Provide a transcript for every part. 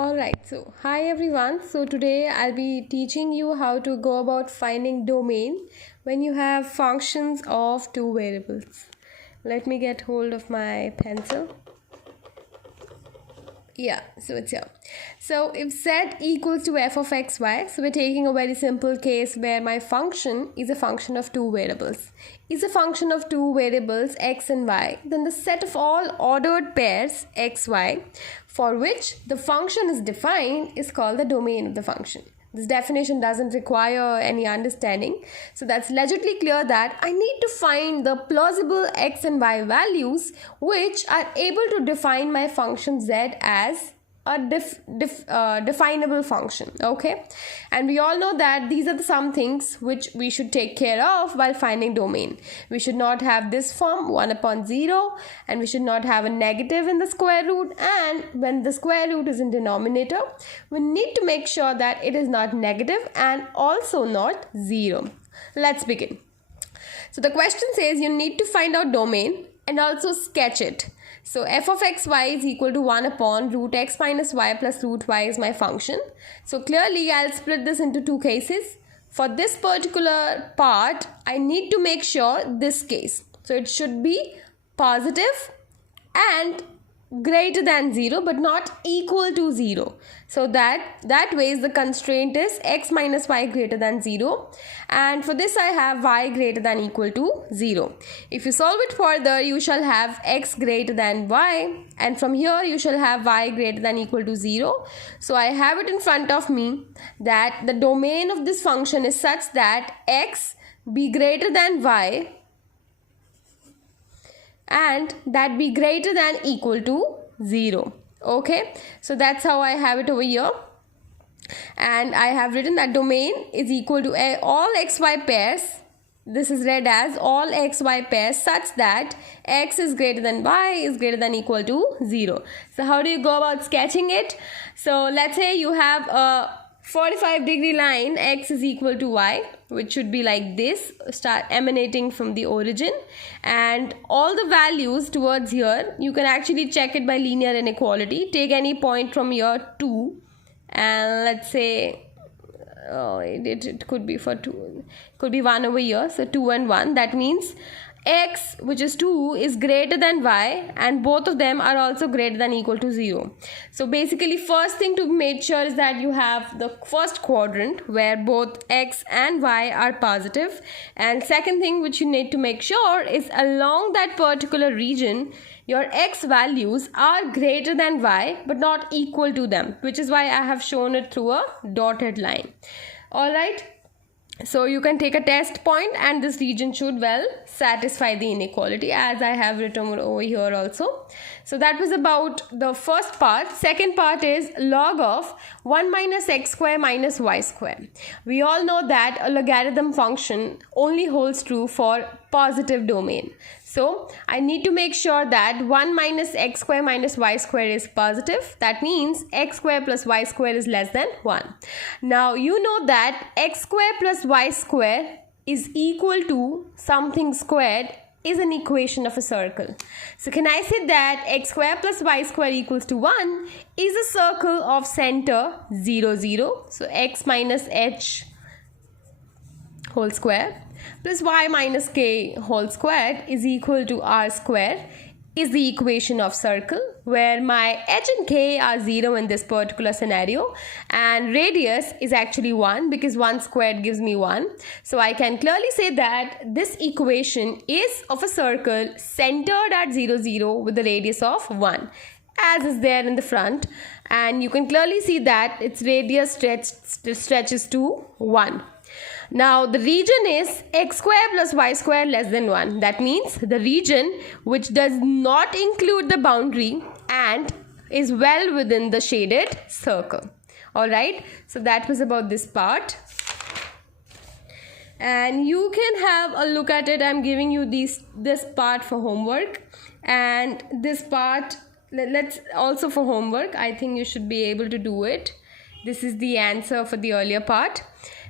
Alright, so hi everyone. So today I'll be teaching you how to go about finding domain when you have functions of two variables. Let me get hold of my pencil. Yeah, so it's here. So if z equals to f of xy, so we're taking a very simple case where my function is a function of two variables. Is a function of two variables x and y, then the set of all ordered pairs xy for which the function is defined is called the domain of the function. This definition doesn't require any understanding. So that's legibly clear that I need to find the plausible x and y values which are able to define my function z as a definable function. Okay, and we all know that these are some things which we should take care of while finding domain. We should not have this form 1 upon 0, and we should not have a negative in the square root, and when the square root is in denominator, we need to make sure that it is not negative and also not 0. Let's begin. So the question says you need to find out domain and also sketch it. So f of xy is equal to 1 upon root x minus y plus root y is my function. So clearly I'll split this into two cases. For this particular part, I need to make sure this case. So it should be positive and greater than 0 but not equal to 0. So that way the constraint is x minus y greater than 0, and for this I have y greater than equal to 0. If you solve it further, you shall have x greater than y, and from here you shall have y greater than equal to 0. So I have it in front of me that the domain of this function is such that x be greater than y and that be greater than equal to 0. Okay, so that's how I have it over here, and I have written that domain is equal to all xy pairs. This is read as all xy pairs such that x is greater than y is greater than equal to 0. So how do you go about sketching it? So let's say you have a 45-degree line, x is equal to y, which should be like this, start emanating from the origin, and all the values towards here you can actually check it by linear inequality. Take any point from here 2, and let's say it could be for 2, could be 1 over here, so 2 and 1, that means x, which is 2, is greater than y, and both of them are also greater than equal to 0. So basically first thing to make sure is that you have the first quadrant where both x and y are positive, and second thing which you need to make sure is along that particular region your x values are greater than y but not equal to them, which is why I have shown it through a dotted line. Alright, so you can take a test point and this region should well satisfy the inequality as I have written over here also. So that was about the first part. Second part is log of 1 minus x square minus y square. We all know that a logarithm function only holds true for positive domain. So I need to make sure that 1 minus x square minus y square is positive. That means x square plus y square is less than 1. Now you know that x square plus y square is equal to something squared is an equation of a circle. So can I say that x square plus y square equals to 1 is a circle of center 0, 0. So x minus h whole square plus y minus k whole squared is equal to r square is the equation of circle where my h and k are 0 in this particular scenario, and radius is actually 1 because 1 squared gives me 1. So I can clearly say that this equation is of a circle centered at 0, 0 with the radius of 1 as is there in the front, and you can clearly see that its radius stretches to 1. Now the region is x square plus y square less than 1. That means the region which does not include the boundary and is well within the shaded circle. Alright, so that was about this part. And you can have a look at it. I'm giving you this part for homework, and this part let's also for homework. I think you should be able to do it. This is the answer for the earlier part.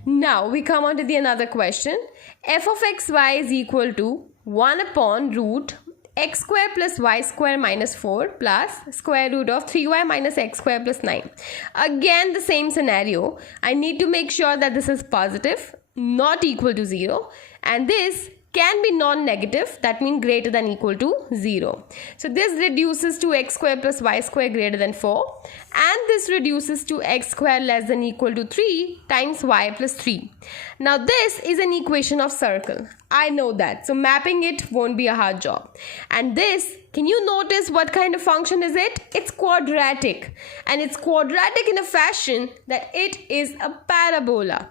Now we come on to the another question. F of xy is equal to 1 upon root x square plus y square minus 4 plus square root of 3y minus x square plus 9. Again, the same scenario. I need to make sure that this is positive, not equal to 0, and this can be non-negative, that means greater than equal to 0. So this reduces to x square plus y square greater than 4, and this reduces to x square less than equal to 3 times y plus 3. Now this is an equation of circle. I know that, so mapping it won't be a hard job. And this, can you notice what kind of function is it? It's quadratic, and it's quadratic in a fashion that it is a parabola.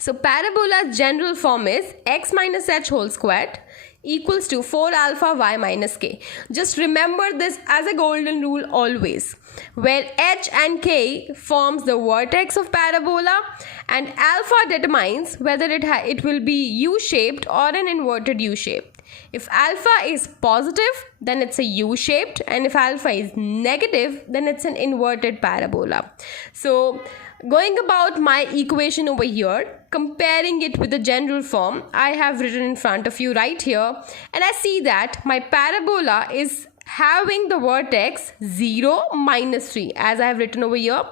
So parabola's general form is x minus h whole squared equals to 4 alpha y minus k. Just remember this as a golden rule always, where h and k forms the vertex of parabola, and alpha determines whether it will be U-shaped or an inverted U-shape. If alpha is positive, then it's a U-shaped, and if alpha is negative, then it's an inverted parabola. So going about my equation over here, comparing it with the general form, I have written in front of you right here, and I see that my parabola is having the vertex 0, minus 3 as I have written over here.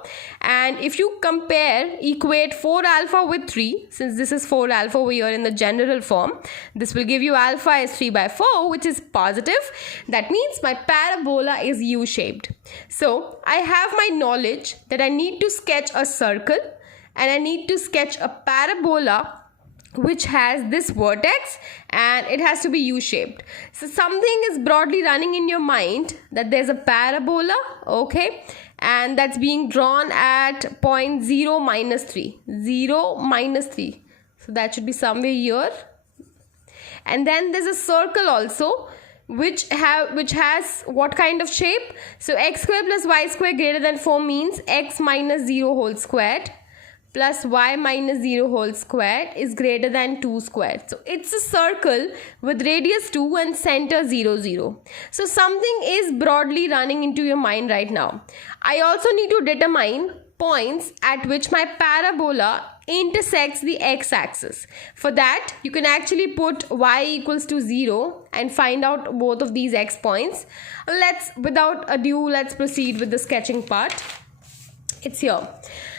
And if you equate 4 alpha with 3, since this is 4 alpha over here in the general form, this will give you alpha as 3 by 4, which is positive. That means my parabola is U-shaped. So I have my knowledge that I need to sketch a circle and I need to sketch a parabola which has this vertex, and it has to be U-shaped. So something is broadly running in your mind that there's a parabola, okay, and that's being drawn at point 0, minus 3. 0, minus 3. So that should be somewhere here. And then there's a circle also, which has what kind of shape? So x square plus y square greater than 4 means x minus 0 whole squared plus y minus 0 whole squared is greater than 2 squared. So it's a circle with radius 2 and center 0, 0. So something is broadly running into your mind right now. I also need to determine points at which my parabola intersects the x-axis. For that, you can actually put y equals to 0 and find out both of these x points. Without ado, let's proceed with the sketching part. It's here.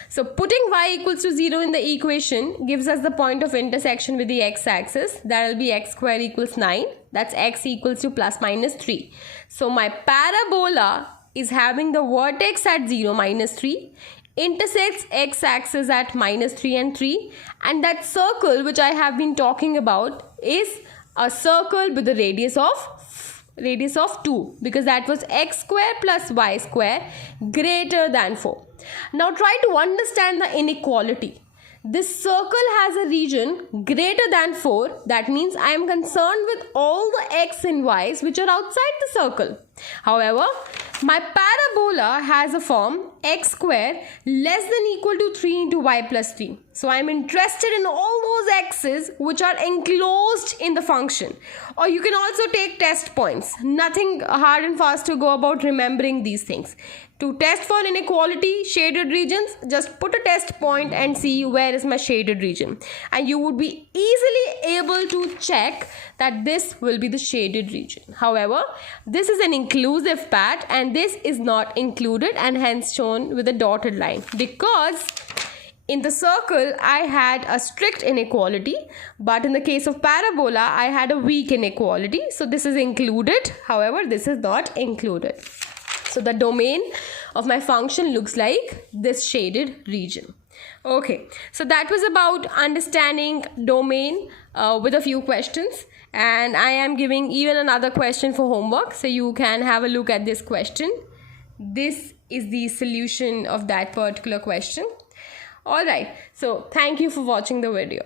So putting y equals to 0 in the equation gives us the point of intersection with the x-axis. That will be x square equals 9. That's x equals to plus minus 3. So my parabola is having the vertex at 0, minus 3, intersects x-axis at minus 3 and 3, and that circle which I have been talking about is a circle with the radius of 2, because that was x square plus y square greater than 4. Now try to understand the inequality. This circle has a region greater than 4. That means I am concerned with all the x and y's which are outside the circle. However, my parabola has a form x square less than equal to 3 into y plus 3. So I am interested in all those x's which are enclosed in the function. Or you can also take test points. Nothing hard and fast to go about remembering these things. To test for inequality, shaded regions, just put a test point and see where is my shaded region. And you would be easily able to check that this will be the shaded region. However, this is an inclusive part and this is not included and hence shown with a dotted line. Because in the circle, I had a strict inequality, but in the case of parabola, I had a weak inequality. So this is included. However, this is not included. So the domain of my function looks like this shaded region. Okay, so that was about understanding domain with a few questions. And I am giving even another question for homework. So you can have a look at this question. This is the solution of that particular question. Alright, so thank you for watching the video.